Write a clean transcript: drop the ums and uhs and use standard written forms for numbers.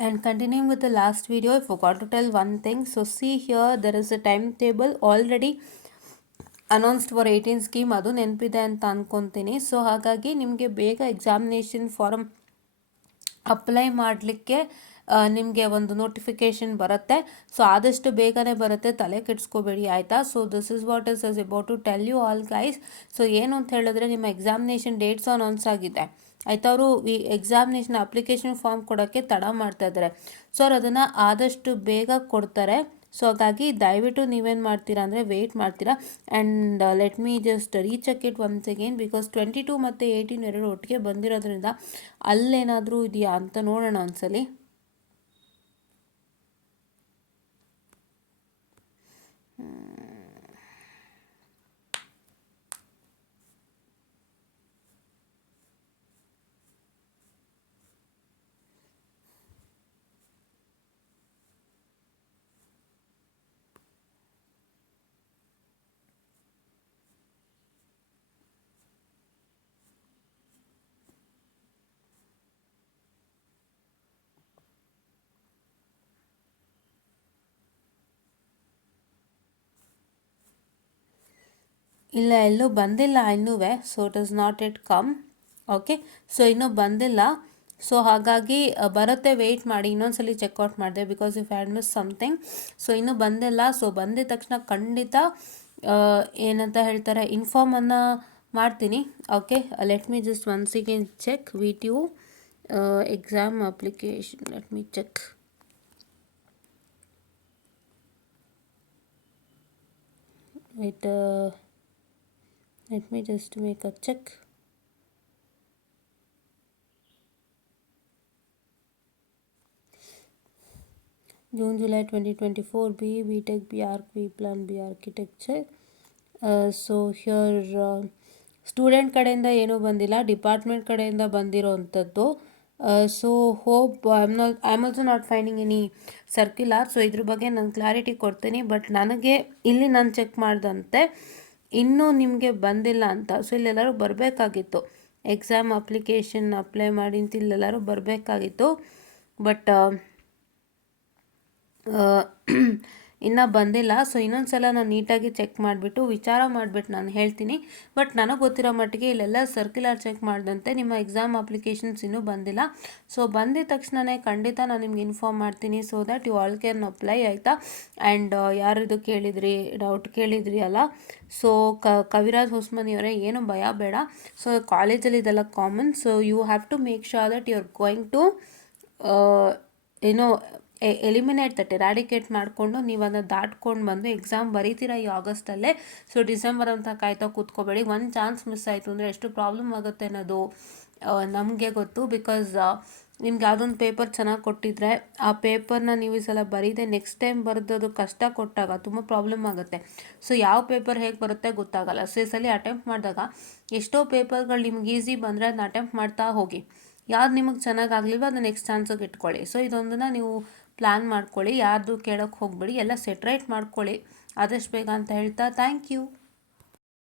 And continuing with the last video, I forgot to tell one thing. So see here, there is a timetable already announced for 18 scheme, ಅದು ನೆನಪಿದೆ ಅಂತ ಅಂದ್ಕೊತೀನಿ. So ಹಾಗಾಗಿ ನಿಮಗೆ ಬೇಗ examination farm apply ಮಾಡಲಿಕ್ಕೆ ನಿಮಗೆ ಒಂದು ನೋಟಿಫಿಕೇಷನ್ ಬರುತ್ತೆ. ಸೊ ಆದಷ್ಟು ಬೇಗನೆ ಬರುತ್ತೆ, ತಲೆ ಕೆಡಿಸ್ಕೋಬೇಡಿ ಆಯಿತಾ. So this is what is about to tell you all guys. So ಏನು ಅಂತ ಹೇಳಿದ್ರೆ, ನಿಮ್ಮ ಎಕ್ಸಾಮಿನೇಷನ್ ಡೇಟ್ಸ್ ಅನೌನ್ಸ್ ಆಗಿದೆ ಆಯಿತಾ. ಅವರು ಈ ಎಕ್ಸಾಮಿನೇಷನ್ ಅಪ್ಲಿಕೇಶನ್ ಫಾರ್ಮ್ ಕೊಡೋಕ್ಕೆ ತಡ ಮಾಡ್ತಾ ಇದ್ದಾರೆ. ಸೊ ಅವ್ರು ಅದನ್ನು ಆದಷ್ಟು ಬೇಗ ಕೊಡ್ತಾರೆ. ಸೊ ಹಾಗಾಗಿ ದಯವಿಟ್ಟು ನೀವೇನು ಮಾಡ್ತೀರಾ ಅಂದರೆ ವೆಯ್ಟ್ ಮಾಡ್ತೀರಾ. And let me just recheck it once again, because 22 ಮತ್ತು 18 ಎರಡು ಒಟ್ಟಿಗೆ ಬಂದಿರೋದ್ರಿಂದ ಅಲ್ಲೇನಾದರೂ ಇದೆಯಾ ಅಂತ ನೋಡೋಣ ಒಂದ್ಸಲಿ. ಇಲ್ಲ, ಎಲ್ಲೂ ಬಂದಿಲ್ಲ ಇನ್ನೂ. So it is not it come. Okay, so ಇನ್ನೂ ಬಂದಿಲ್ಲ. ಸೊ ಹಾಗಾಗಿ ಬರುತ್ತೆ, ವೆಯ್ಟ್ ಮಾಡಿ. ಇನ್ನೊಂದ್ಸಲಿ ಚೆಕ್ಔಟ್ ಮಾಡಿದೆ because if had miss something. So ಇನ್ನೂ ಬಂದಿಲ್ಲ. ಸೊ ಬಂದಿದ ತಕ್ಷಣ ಖಂಡಿತ ಏನಂತ ಹೇಳ್ತಾರೆ ಇನ್ಫಾರ್ಮನ್ನು ಮಾಡ್ತೀನಿ. Okay, let me just once again check VTU exam application. Let me check. Let me just make a check. June, July 2024, BTech, BArch, B-Plan, B Architecture. So here student ಕಡೆಯಿಂದ ಏನೂ ಬಂದಿಲ್ಲ, ಡಿಪಾರ್ಟ್ಮೆಂಟ್ ಕಡೆಯಿಂದ ಬಂದಿರೋವಂಥದ್ದು. So hope I am also not finding any circular. So ಇದ್ರ ಬಗ್ಗೆ ನಾನು clarity ಕೊಡ್ತೀನಿ. But ನನಗೆ ಇಲ್ಲಿ ನಾನು ಚೆಕ್ ಮಾಡಿದಂತೆ ಇನ್ನೂ ನಿಮಗೆ ಬಂದಿಲ್ಲ ಅಂತ. ಸೊ ಇಲ್ಲೆಲ್ಲರೂ ಬರಬೇಕಾಗಿತ್ತು, ಎಕ್ಸಾಮ್ ಅಪ್ಲಿಕೇಶನ್ ಅಪ್ಲೈ ಮಾಡಿ ಅಂತ ಇಲ್ಲೆಲ್ಲರೂ ಬರಬೇಕಾಗಿತ್ತು. ಬಟ್ ಇನ್ನೂ ಬಂದಿಲ್ಲ. ಸೊ ಇನ್ನೊಂದು ಸಲ ನಾನು ನೀಟಾಗಿ ಚೆಕ್ ಮಾಡಿಬಿಟ್ಟು ವಿಚಾರ ಮಾಡಿಬಿಟ್ಟು ನಾನು ಹೇಳ್ತೀನಿ. ಬಟ್ ನನಗೆ ಗೊತ್ತಿರೋ ಮಟ್ಟಿಗೆ ಇಲ್ಲೆಲ್ಲ ಸರ್ಕ್ಯುಲರ್ ಚೆಕ್ ಮಾಡಿದಂತೆ ನಿಮ್ಮ ಎಕ್ಸಾಮ್ ಅಪ್ಲಿಕೇಶನ್ಸ್ ಇನ್ನೂ ಬಂದಿಲ್ಲ. ಸೊ ಬಂದಿದ ತಕ್ಷಣವೇ ಖಂಡಿತ ನಾನು ನಿಮ್ಗೆ ಇನ್ಫಾರ್ಮ್ ಮಾಡ್ತೀನಿ, so that you all can apply ಆಯಿತಾ. ಆ್ಯಂಡ್ ಯಾರಿದು ಕೇಳಿದ್ರಿ, ಡೌಟ್ ಕೇಳಿದ್ರಿ ಅಲ್ಲ. ಸೊ ಕವಿರಾಜ್ ಹೊಸ್ಮನಿಯವರೇ, ಏನು ಭಯ ಬೇಡ. ಸೊ ಕಾಲೇಜಲ್ಲಿ ಇದೆಲ್ಲ common. So you have to make sure that you are going to eliminate that, eradicate ಮಾಡಿಕೊಂಡು ನೀವು ಅದನ್ನು ದಾಟ್ಕೊಂಡು ಬಂದು ಎಕ್ಸಾಮ್ ಬರೀತೀರ ಈ ಆಗಸ್ಟಲ್ಲೇ. ಸೊ ಡಿಸೆಂಬರ್ ಅಂತ ಕಾಯ್ತಾ ಕೂತ್ಕೋಬೇಡಿ. ಒಂದು ಚಾನ್ಸ್ ಮಿಸ್ ಆಯಿತು ಅಂದರೆ ಎಷ್ಟು ಪ್ರಾಬ್ಲಮ್ ಆಗುತ್ತೆ ಅನ್ನೋದು ನಮಗೆ ಗೊತ್ತು. ಬಿಕಾಸ್ ನಿಮ್ಗೆ ಯಾವುದೊಂದು ಪೇಪರ್ ಚೆನ್ನಾಗಿ ಕೊಟ್ಟಿದ್ರೆ ಆ ಪೇಪರ್ನ ನೀವು ಈ ಸಲ ಬರೀದೆ ನೆಕ್ಸ್ಟ್ ಟೈಮ್ ಬರೆದೋದು ಕಷ್ಟ ಕೊಟ್ಟಾಗ ತುಂಬ ಪ್ರಾಬ್ಲಮ್ ಆಗುತ್ತೆ. ಸೊ ಯಾವ ಪೇಪರ್ ಹೇಗೆ ಬರುತ್ತೆ ಗೊತ್ತಾಗಲ್ಲ. ಸೊ ಈ ಸಲ ಅಟೆಂಪ್ಟ್ ಮಾಡಿದಾಗ ಎಷ್ಟೋ ಪೇಪರ್ಗಳು ನಿಮ್ಗೆ ಈಸಿ ಬಂದರೆ ಅದನ್ನ ಅಟೆಂಪ್ಟ್ ಮಾಡ್ತಾ ಹೋಗಿ. ಯಾವ್ದು ನಿಮಗೆ ಚೆನ್ನಾಗಾಗಲಿಲ್ವೋ ಅದನ್ನ ನೆಕ್ಸ್ಟ್ ಚಾನ್ಸಿಗೆ ಇಟ್ಕೊಳ್ಳಿ. ಸೊ ಇದೊಂದನ್ನು ನೀವು ಪ್ಲ್ಯಾನ್ ಮಾಡ್ಕೊಳ್ಳಿ, ಯಾರ್ದು ಕೇಳೋಕ್ಕೆ ಹೋಗ್ಬೇಡಿ, ಎಲ್ಲ ಸೆಟ್ರೈಟ್ ಮಾಡ್ಕೊಳ್ಳಿ ಆದಷ್ಟು ಬೇಗ ಅಂತ ಹೇಳ್ತಾ ಥ್ಯಾಂಕ್ ಯು.